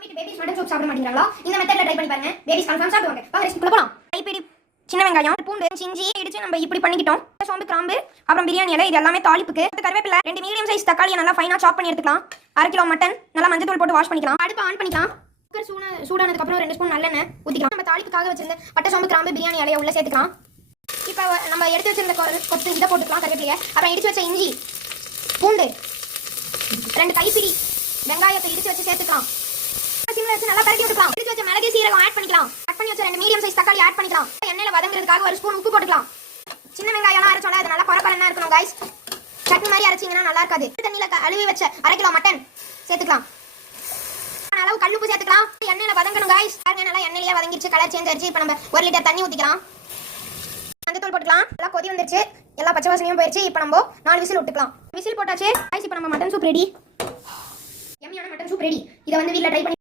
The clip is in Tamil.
வீட்டு பேபிஸ் மட்டன் சூப் சாப்பிட மாட்டீங்களா? இந்த மெத்தட்ல ட்ரை பண்ணி பாருங்க. பேபிஸ் கன்ஃபார்ம் சாப்பிடுவாங்க. வாங்க ரெசிபிக்குள்ள போலாம். கைப்பிடி சின்ன வெங்காயம், பூண்டு, இஞ்சி இடிச்சு நம்ம இப்படி பண்ணிக்கிட்டோம். சோம்பு, கிராம்பு, அப்புறம் பிரியாணி இலை, இது எல்லாமே தாளிப்புக்கு. கருவேப்பிலை, 2 மீடியம் சைஸ் தக்காளியை நல்லா ஃபைனா சாப் பண்ணி எடுத்துக்கலாம். 1/2 கிலோ மட்டன் நல்லா மஞ்சள் தூள் போட்டு வாஷ் பண்ணிக்கலாம். அடுப்பு ஆன் பண்ணிக்கலாம். குக்கர் சூடானதுக்கு அப்புறம் 2 ஸ்பூன் நல்லெண்ணெய் ஊத்திக்கலாம். நம்ம தாளிப்புக்காக வச்சிருந்த பட்டை, சோம்பு, கிராம்பு, பிரியாணி இலையை உள்ள சேர்த்துக்கலாம். இப்போ நம்ம எடுத்து வச்சிருந்த கொத்து இதை போட்டுக்கலாம், கருவேப்பிலையை. அப்புறம் இடிச்சு வச்ச இஞ்சி, பூண்டு, 2 கைப்பிடி வெங்காயத்தை இடிச்சு வச்சு சேர்த்துக்கலாம். சிம்ல வச்சு நல்லா பரட்டி விட்டுக்கலாம். இடிச்சு வச்ச மிளகு, சீரகம் ஆட் பண்ணிக்கலாம். கட் பண்ணி வச்ச 2 மீடியம் சைஸ் தக்காளி ஆட் பண்ணிக்கலாம். எண்ணெயில வதங்குறதுக்காக 1 ஸ்பூன் உப்பு போட்டுக்கலாம். சின்ன வெங்காயம்லாம் அரைச்சோம்ல, அது நல்லா கொரகொரன்னு இருக்கணும் गाइस. சட்னி மாதிரி அரைச்சீங்கன்னா நல்லா இருக்காது. தண்ணியில அழுவி வச்ச 1/2 கிலோ மட்டன் சேர்த்துக்கலாம். அளவு கல்லுப்பு சேர்த்துக்கலாம். எண்ணெயில வதங்கணும் गाइस. பாருங்க நல்லா எண்ணெயிலேயே வதங்கிருச்சு, கலர் சேஞ்ச் ஆயிருச்சு. இப்போ நம்ம 1 லிட்டர் தண்ணி ஊத்திக்கலாம். மஞ்சள் தூள் போட்டுக்கலாம். நல்லா கொதி வந்துருச்சு, எல்லா பச்சை வாசனையும் போயிருச்சு. இப்போ நம்ம 4 விசில் விட்டுக்கலாம். விசில் போட்டாச்சு गाइस. இப்போ நம்ம மட்டன் சூப் ரெடி. யம்மியான மட்டன் சூப் ரெடி. இதை வந்து வீட்ல ட்ரை பண்ணி